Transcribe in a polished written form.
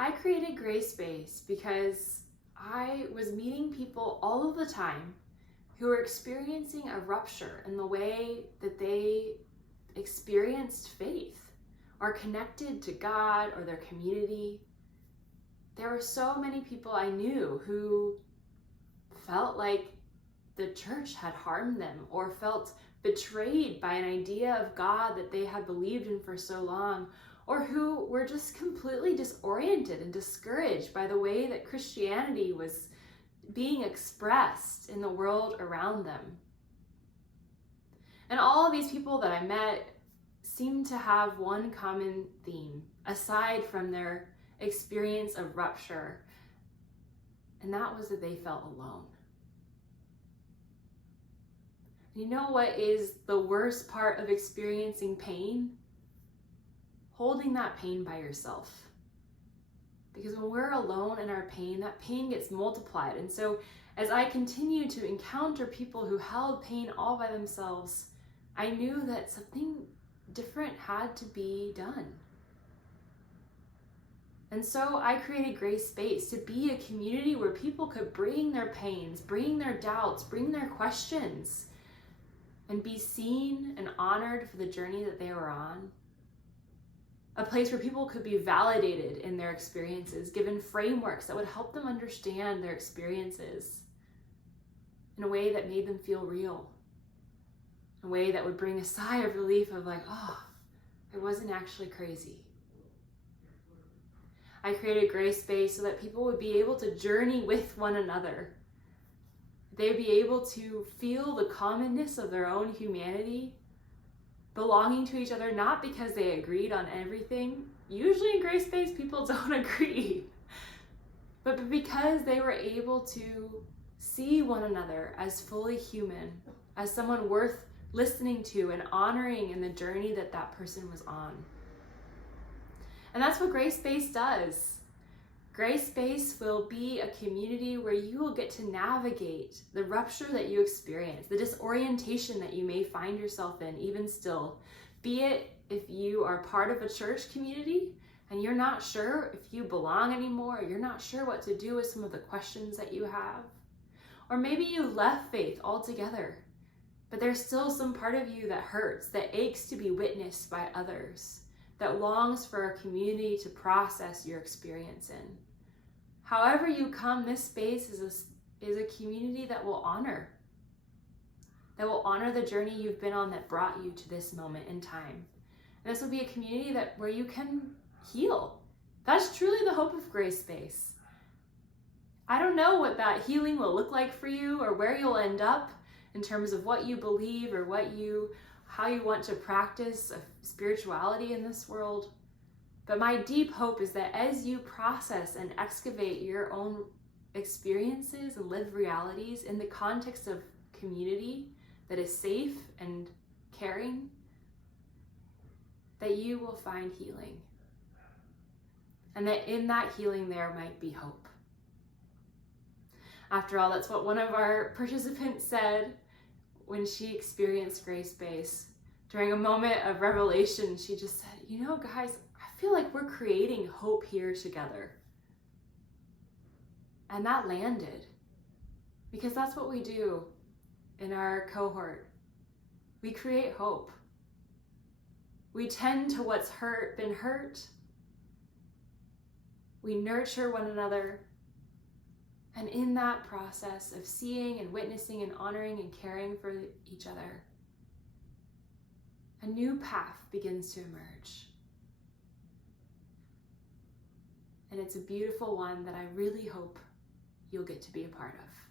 I created Gray Space because I was meeting people all of the time who were experiencing a rupture in the way that they experienced faith or connected to God or their community. There were so many people I knew who felt like the church had harmed them or felt betrayed by an idea of God that they had believed in for so long, or who were just completely disoriented and discouraged by the way that Christianity was being expressed in the world around them. And all of these people that I met seemed to have one common theme, aside from their experience of rupture, and that was that they felt alone. You know what is the worst part of experiencing pain? Holding that pain by yourself. Because when we're alone in our pain, that pain gets multiplied. And so as I continued to encounter people who held pain all by themselves, I knew that something different had to be done. And so I created Gray Space to be a community where people could bring their pains, bring their doubts, bring their questions, and be seen and honored for the journey that they were on. A place where people could be validated in their experiences, given frameworks that would help them understand their experiences in a way that made them feel real. A way that would bring a sigh of relief of like, oh, I wasn't actually crazy. I created Gray Space so that people would be able to journey with one another. They'd be able to feel the commonness of their own humanity, belonging to each other, not because they agreed on everything. Usually in Gray Space, people don't agree. But because they were able to see one another as fully human, as someone worth listening to and honoring in the journey that that person was on. And that's what Gray Space does. Gray Space will be a community where you will get to navigate the rupture that you experience, the disorientation that you may find yourself in, even still. Be it if you are part of a church community and you're not sure if you belong anymore, you're not sure what to do with some of the questions that you have. Or maybe you left faith altogether, but there's still some part of you that hurts, that aches to be witnessed by others, that longs for a community to process your experience in. However you come, this space is a community that will honor the journey you've been on that brought you to this moment in time. And this will be a community where you can heal. That's truly the hope of Gray Space. I don't know what that healing will look like for you or where you'll end up in terms of what you believe or how you want to practice spirituality in this world. But my deep hope is that as you process and excavate your own experiences and live realities in the context of community that is safe and caring, that you will find healing. And that in that healing there might be hope. After all, that's what one of our participants said when she experienced Gray Space. During a moment of revelation, she just said, you know, guys, I feel like we're creating hope here together. And that landed, because that's what we do in our cohort. We create hope. We tend to what's been hurt. We nurture one another. And in that process of seeing and witnessing and honoring and caring for each other, a new path begins to emerge. And it's a beautiful one that I really hope you'll get to be a part of.